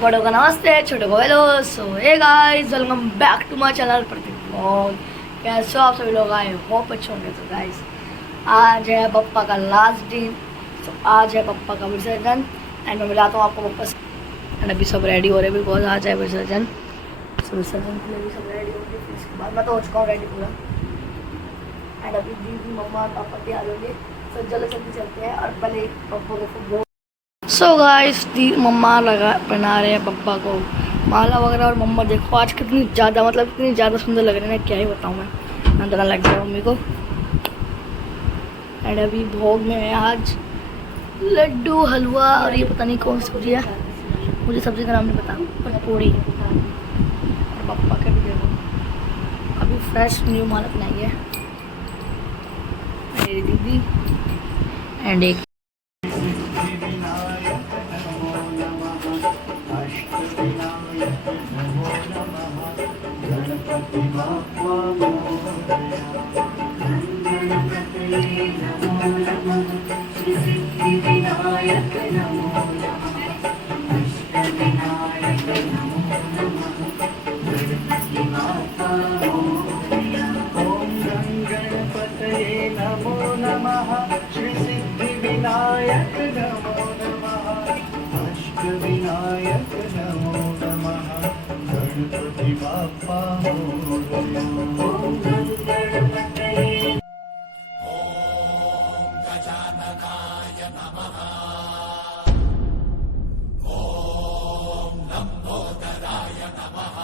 बड़ों का नमस्ते, छोटों को hello. So hey guys, welcome back to my channel Prateek blog. कैसे हो आप सभी लोग? आए होप अच्छे होंगे। तो गाइस, आज है पप्पा का लास्ट दिन। तो आज है पप्पा का विसर्जन एंड मैं मिलाता हूँ आपको पप्पा से। एंड अभी सब रेडी हो रहे हैं बिकॉज आज है विसर्जन। तो विसर्जन के लिए भी सब रेडी होंगे। फिर इसके बाद मैं तो हो चुका हूँ रेडी पूरा। एंड अभी दीदी मम्मा और पापा भी आ जाएंगे। तो जल्दी जल्दी चलते हैं और पहले पप्पा को फुटबॉल। सो गाइस, मम्मा बना रहे हैं पप्पा को माला वगैरह। और मम्मा देखो आज कितनी ज़्यादा, मतलब इतनी ज़्यादा सुंदर लग रही है ना, क्या ही बताऊँ मैं। अंदर लग गया मम्मी को। एंड अभी भोग में है आज लड्डू, हलवा और ये पता नहीं कौन सी सब्जी है, मुझे सब्जी का नाम नहीं पता, पर पूरी। और पप्पा के भी देखो अभी फ्रेश न्यू माला बनाई है मेरी दीदी। एंड एक विनायक नमो नमः, गणपति बाप्पा मोरया। ओम गणपतये ओम गजाननाय नमः, ओम लंबोदराय नमः,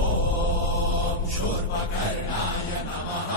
ओम शूर्पकर्णाय नमः,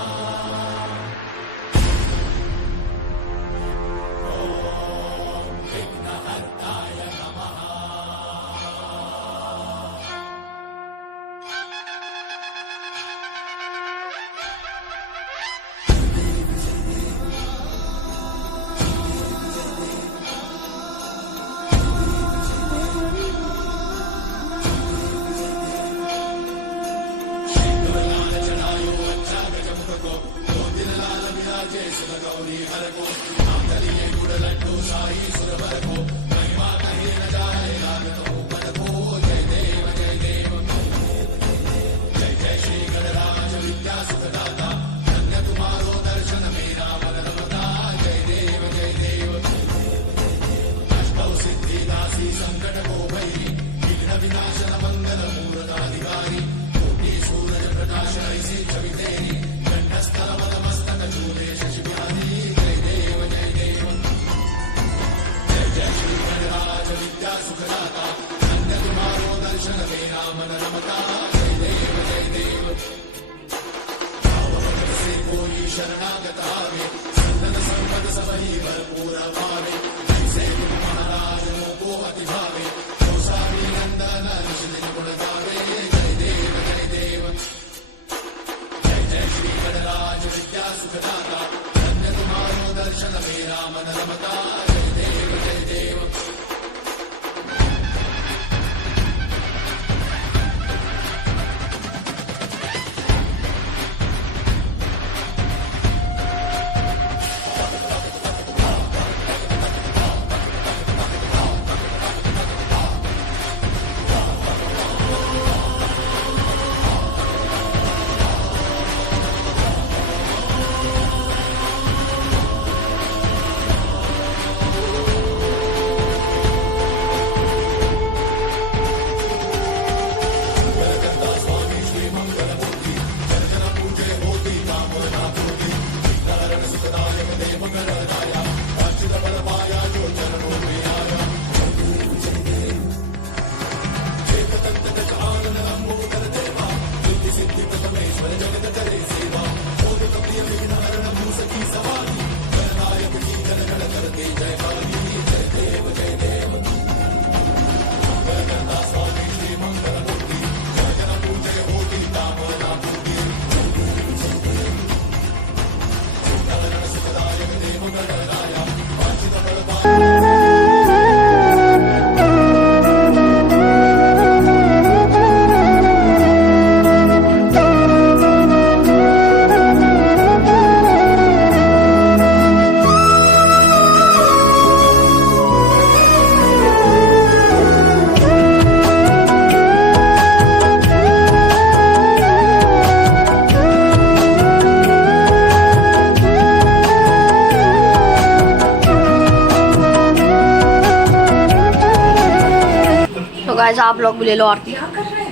तो गाइस आप लोग भी ले लो आरती। अगले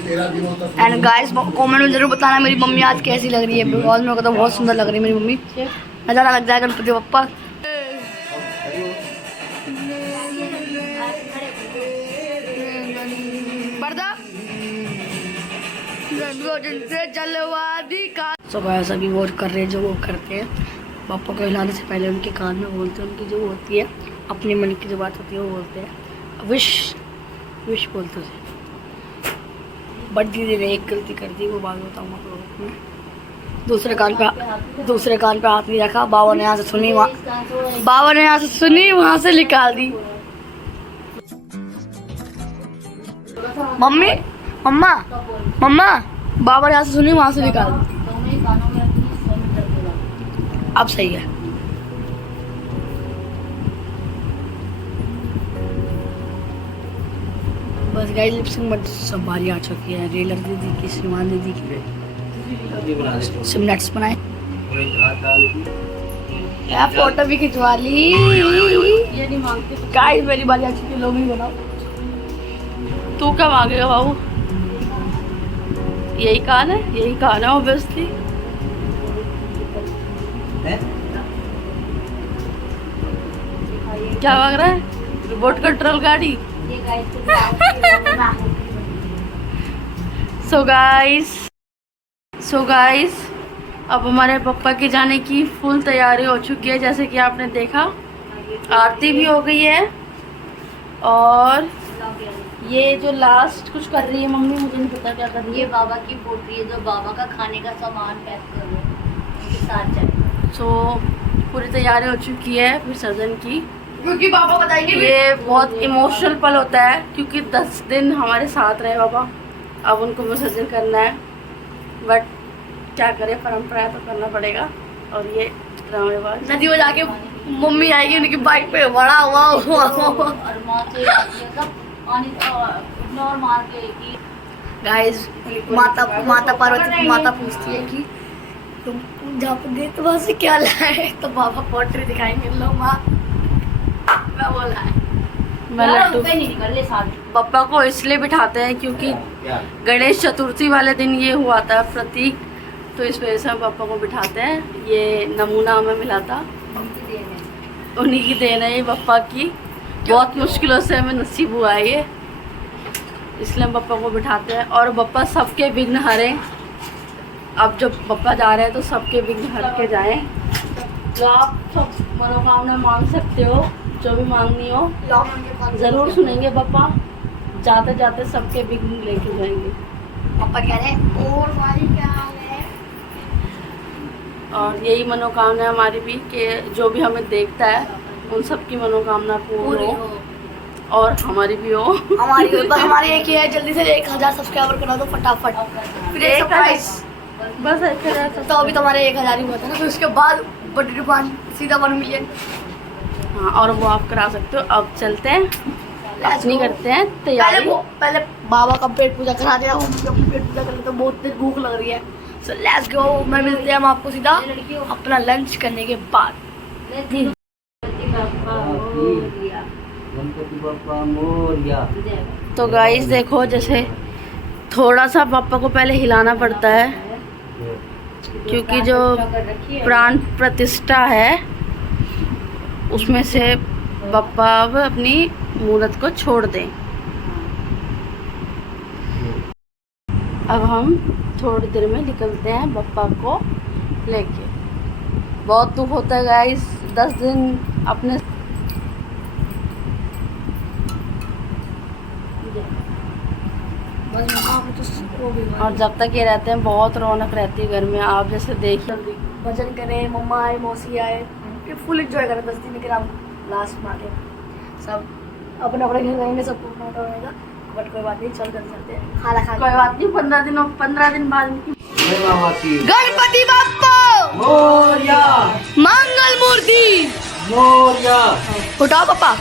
13 दिनों तक एंड गाइस कमेंट में जरूर बताना मेरी मम्मी आज कैसी लग रही है, बिकॉज मेरे को तो बहुत सुंदर लग रही है मेरी मम्मी। नज़ारा लग जाएगा गणपति बप्पा। तो गाइस अभी वो कर रहे हैं जो वो करते हैं, पापा को हिलाने से पहले उनके कान में बोलते हैं, उनकी जो होती है अपने मन की जो बात होती है वो बोलते हैं विश विश बोलते हैं। बट दीदी ने एक गलती कर दी, वो बात बताऊँ आप लोगों को। दूसरे कान पे हाथ नहीं रखा, बाबा ने यहाँ से सुनी, वहाँ से निकाल दी। मम्मी मम्मा मम्मा बाबा ने यहाँ से सुनी, वहाँ से निकाल दी। अब सही है। बस गाइस लिपसिंग मत सब बारी आ चुकी है। रेलर दीदी की, श्रीमान दीदी की सिमनेट्स बनाए, या फोटो भी खिंचवा ली। गाइस मेरी बारी आ चुकी है, लोग ही बनाओ। तू क्या मांगेगा बाबू? यही कान है ऑब्वियसली। क्या मांग रहा है? रिमोट कंट्रोल गाड़ी। सो गाइस अब हमारे पापा के जाने की फुल तैयारी हो चुकी है। जैसे कि आपने देखा आरती भी हो गई है, और ये जो लास्ट कुछ कर रही है मम्मी, मुझे नहीं पता क्या कर रही है। ये बाबा की पोटली है जो बाबा का खाने का सामान पैक कर रहे हैं, उनके साथ जाए। सो पूरी तैयारी हो चुकी है विसर्जन की, क्योंकि पापा बताएंगे ये बहुत इमोशनल पल होता है, क्योंकि 10 दिन हमारे साथ रहे बाबा, अब उनको विसर्जन करना है। बट क्या करें, परंपरा तो करना पड़ेगा। और ये ड्रामेबाज नदी में जाके मम्मी आएगी उनकी बाइक पे, बड़ा हुआ और माँ से सब पानी इग्नोर मार के कि गाइस माता पार्वती माता पूछती है कि तुम जहाँ पर गए तो वहाँ से क्या लाए, तो बाबा पोट्री दिखाएंगे, लो माँ मैं बोला है। मैं लड्डू रुपए नहीं निकल साथ। पापा को इसलिए बिठाते हैं क्योंकि गणेश चतुर्थी वाले दिन ये हुआ था प्रतीक, तो इस वजह से हम पापा को बिठाते हैं। ये नमूना हमें मिला था, उन्हीं की देन है ये पापा की, बहुत मुश्किलों से हमें नसीब हुआ है ये, इसलिए हम पापा को बिठाते हैं। और पापा सबके विघ्न हरें। अब जब पापा जा रहे हैं तो सबके विघ्न हर के जाएं। तो आप सब मनोकामना मांग सकते हो, जो भी मांगनी हो ज़रूर सुनेंगे पापा। जाते जाते सबके विघ्न लेके जाएंगे। पापा कह रहे हैं और हमारी क्या हाल है। और यही मनोकामना है हमारी भी, कि जो भी हमें देखता है उन सब की मनोकामना पूर्ण हो, और हमारी भी हो। हमारी एक ही है, जल्दी से 1000 सब्सक्राइबर करा दो फटाफट, फिर एक सरप्राइज। बस 1000। तो अभी तुम्हारे 1000 ही हुआ था ना, फिर उसके बाद बड़ी दुकान सीधा 1 मिलियन। हाँ, और वो आप करा सकते हो। अब चलते हैं, अपनी करते हैं तैयारी। पहले बाबा का पेट पूजा करा दिया, अपनी पेट पूजा कर ले, तो बहुत तेज भूख लग रही है। सो लेट्स गो, मैं मिलते हैं हम आपको सीधा अपना लंच करने के बाद। तो गाइस देखो, जैसे थोड़ा सा पापा को पहले हिलाना पड़ता है, क्योंकि जो प्राण प्रतिष्ठा है उसमें से पापा अब अपनी मूर्त को छोड़ दें। अब हम थोड़ी देर में निकलते हैं पापा को लेके। बहुत दुख होता है गाइस, 10 दिन अपने और जब तक ये रहते हैं बहुत रौनक रहती है घर में। आप जैसे देखिए, भजन करें, मम्मा आए, मौसी आए, फिर फुल एंजॉय करें 10 दिन के हम लास्ट में आके सब अपने अपने घर रहेंगे, सबको अपना रहेगा। बट कोई बात नहीं, चल कर सकते हैं, खाना खा कोई बात नहीं। 15 दिन बाद गणपति बाप्पा मोरया मंगल मूर्ति मोरया उठाओ पापा।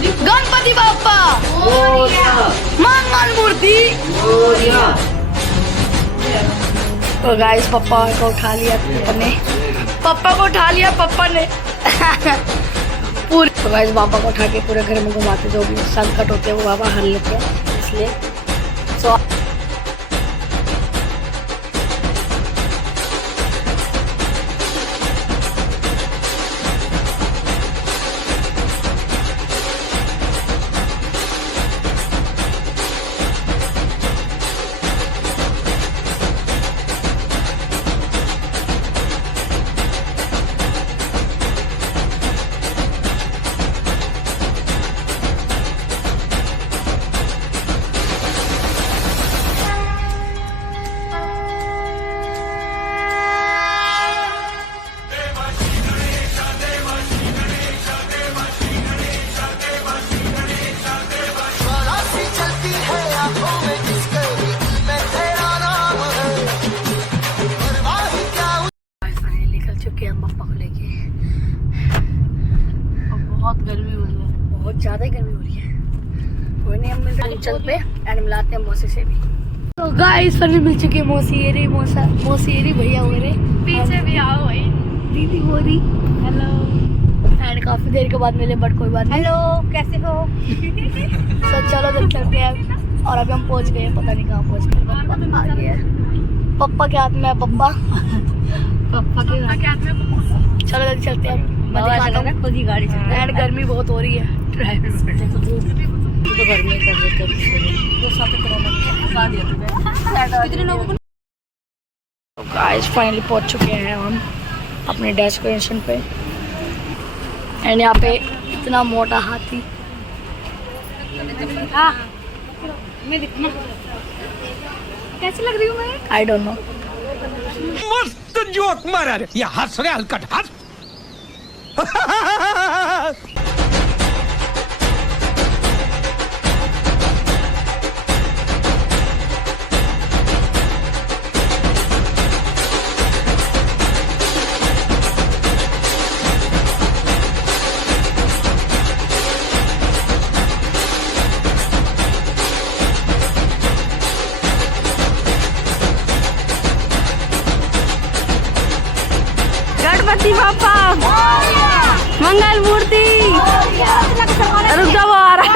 गणपति बाप्पा मोरया मंगल मूर्ति मोरया तो गाइस पापा को उठा लिया पापा ने, पापा को उठा लिया पापा ने पूरे। तो गाइस पापा को उठा के पूरे घर में घुमाते, जो भी संकट होते हैं वो पापा हल लेते हैं, इसलिए सो बहुत गर्मी हो रही है, बहुत ज़्यादा गर्मी हो रही है। कोई नहीं, हम मिलते हैं चल पे एंड मिलाते हैं मौसी से भी। तो गाइस फाइनली मिल चुकी है मौसी, ये रही मौसा, मौसी ये रही, भैया हो रहे पीछे भी आओ भाई। दीदी हो रही, हेलो। एंड काफ़ी देर के बाद मिले, बट कोई बात नहीं। हेलो, कैसे हो? तो चलो जब चलते हैं। और अभी हम पहुंच गए, पता नहीं कहाँ पहुंच गए, पप्पा आ गए। पप्पा के हाथ में है, पप्पा पप्पा के हाथ में। चलो जल्दी चलते हैं, मैं दिखाता हूँ। खुद ही गाड़ी चल एंड गर्मी बहुत हो रही है, ड्राइवर तो घर में कर देते कितने लोगों को। तो गाइस फाइनली पहुंच चुके हैं हम अपने डेस्टिनेशन पे। एंड यहाँ पे इतना मोटा हाथी, हाँ मैं दिखना कैसी लग रही हूँ मैं? I don't know. मस्त जोक मारा रे, ये हंस रे हलकट हंस। गणपति बापा, मंगल मूर्ति, रुक जाओ आ रहा है।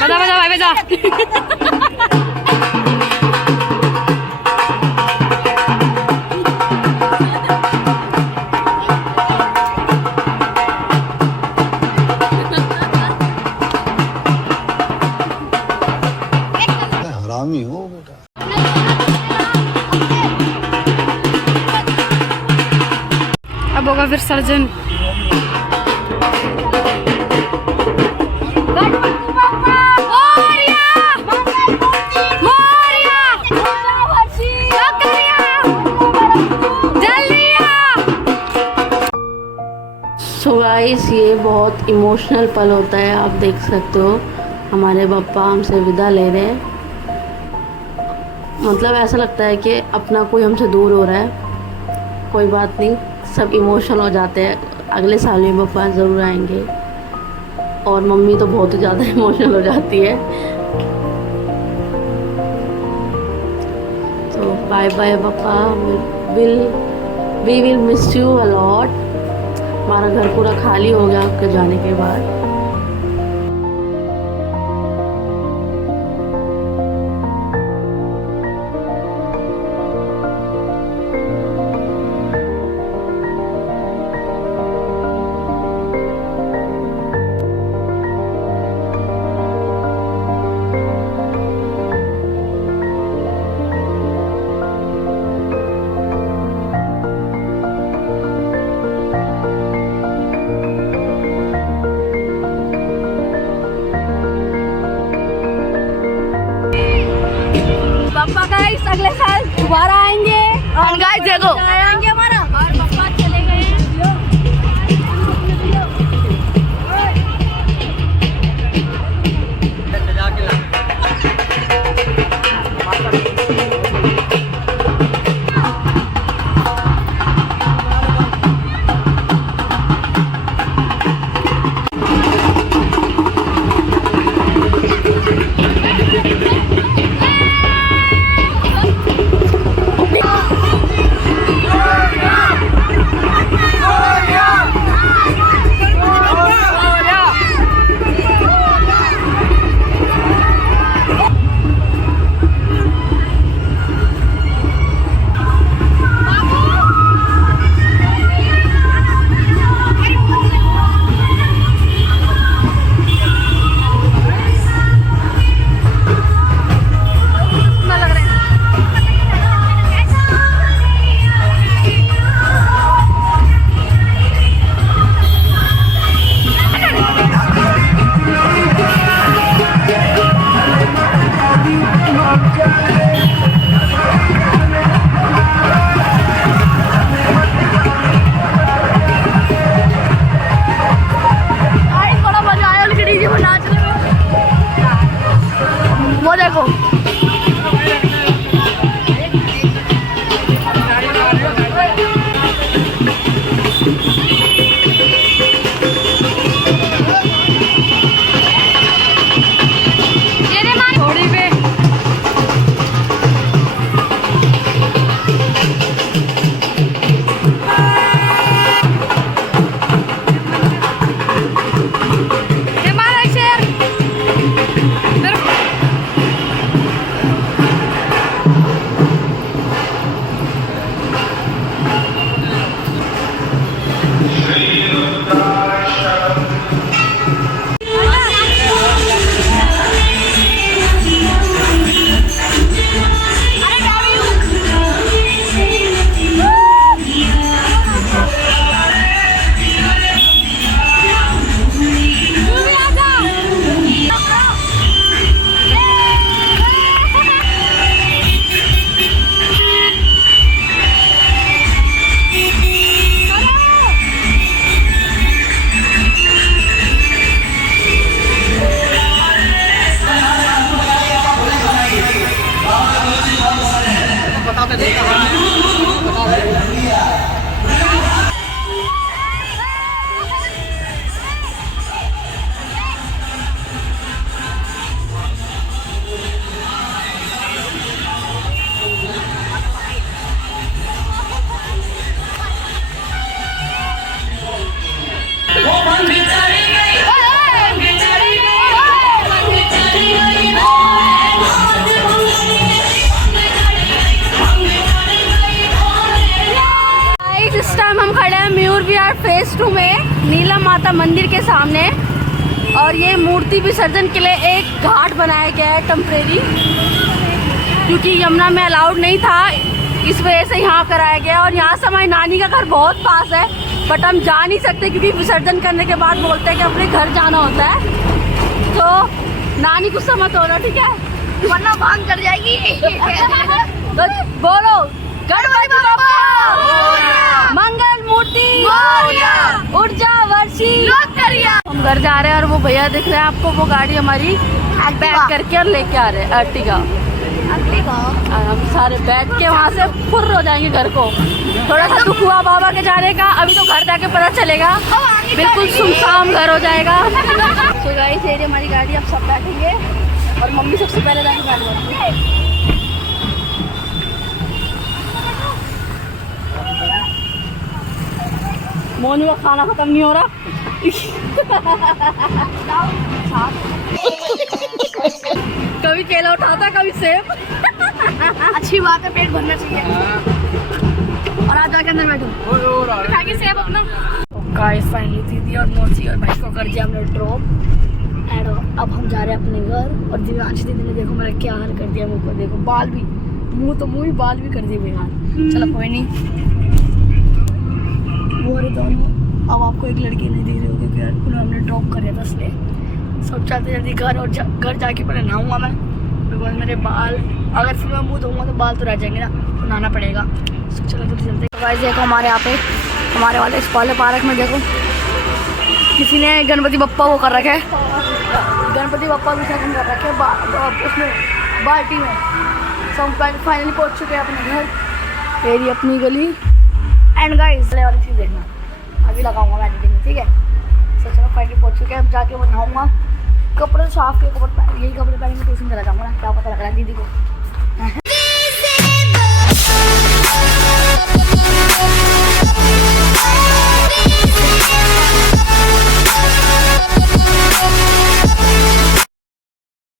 बजा बजा भाई बजा। हरामी हो बेटा। अब होगा विसर्जन। बहुत इमोशनल पल होता है। आप देख सकते हो हमारे पापा हमसे विदा ले रहे हैं, मतलब ऐसा लगता है कि अपना कोई हमसे दूर हो रहा है। कोई बात नहीं, सब इमोशनल हो जाते हैं। अगले साल में पापा ज़रूर आएंगे और मम्मी तो बहुत ही ज़्यादा इमोशनल हो जाती है। तो बाय बाय पापा, we will miss you a lot. हमारा घर पूरा खाली हो गया आपके जाने के बाद। पापा गाइस अगले साल दोबारा आएंगे और गाइस देखो आएंगे हमारा और पापा चले गए हैं। वो देखो थोड़ी पे फेज 2 में नीलम माता मंदिर के सामने, और ये मूर्ति विसर्जन के लिए एक घाट बनाया गया है टेम्परेरी, क्योंकि यमुना में अलाउड नहीं था, इस वजह से यहाँ कराया गया। और यहाँ से हमारी नानी का घर बहुत पास है, बट हम जा नहीं सकते क्योंकि विसर्जन करने के बाद बोलते हैं कि अपने घर जाना होता है। तो नानी गुस्सा मत होना, ठीक है, वरना भांग चढ़ जाएगी। तो बोलो गणपति बप्पा मंगल मूर्ति ऊर्जा वर्षी। घर जा रहे हैं और वो भैया दिख रहे हैं आपको, वो गाड़ी हमारी पैक करके और लेके आ रहे हैं अर्टिगा। और हम सारे बैठ के वहाँ से फुर्र हो जाएंगे घर को। थोड़ा सा दुख हुआ बाबा के जाने का, अभी तो घर जाके पता चलेगा, बिल्कुल सुनसान घर हो जाएगा। तो गाइस ये हमारी गाड़ी, अब सब बैठेंगे और मम्मी सबसे पहले जाके गाड़ी बैठेंगे। मोनू का खाना खत्म नहीं हो रहा। कभी केला उठाता, कभी सेब। अच्छी बात है, पेट भरना चाहिए। और आज जाके अंदर बैठो सेब अपना। गाइस फाइनली दीदी और मौसी और भाई को कर दिया हमने ड्रॉप एंड अब हम जा रहे हैं अपने घर। और दिव्यांश दीदी ने देखो मेरा क्या हाल कर दिया, मुँह को देखो, बाल भी, मुँह तो मुँह ही, बाल भी कर दिए बेकार। चलो कोई नहीं, वो रहे दोनों। अब आपको एक लड़की नहीं दिख रही होगी क्योंकि उन्होंने हमने ड्रॉप कर दिया था, इसलिए सब चलते जल्दी घर। और घर जाके पहले नहाऊंगा मैं, बिकॉज मेरे बाल, अगर फिर मैं मुँह धोऊंगा तो बाल तो रह जाएंगे ना, तो नहाना पड़ेगा। तो चलो जल्दी चलते। तो गाइस देखो हमारे यहाँ पे, हमारे वाले इस वाले पार्क में देखो किसी ने गणपति बप्पा वो कर रखे है, गणपति बप्पा विसर्जन कर रखे है उसमें बाल्टी में। सब फाइनली पहुँच चुके हैं अपने घर, मेरी अपनी गली। एंड गाइस वाली चीज़ देखना, अभी लगाऊंगा मैं एडिटिंग में, ठीक है। तो चलो फाइनली पहुँच चुके हैं, अब जाके वो नहाऊंगा, कपड़े साफ के, कपड़े यही कपड़े पहन के ट्यूशन चला जाऊँगा ना, क्या पता लग रहा है दीदी को।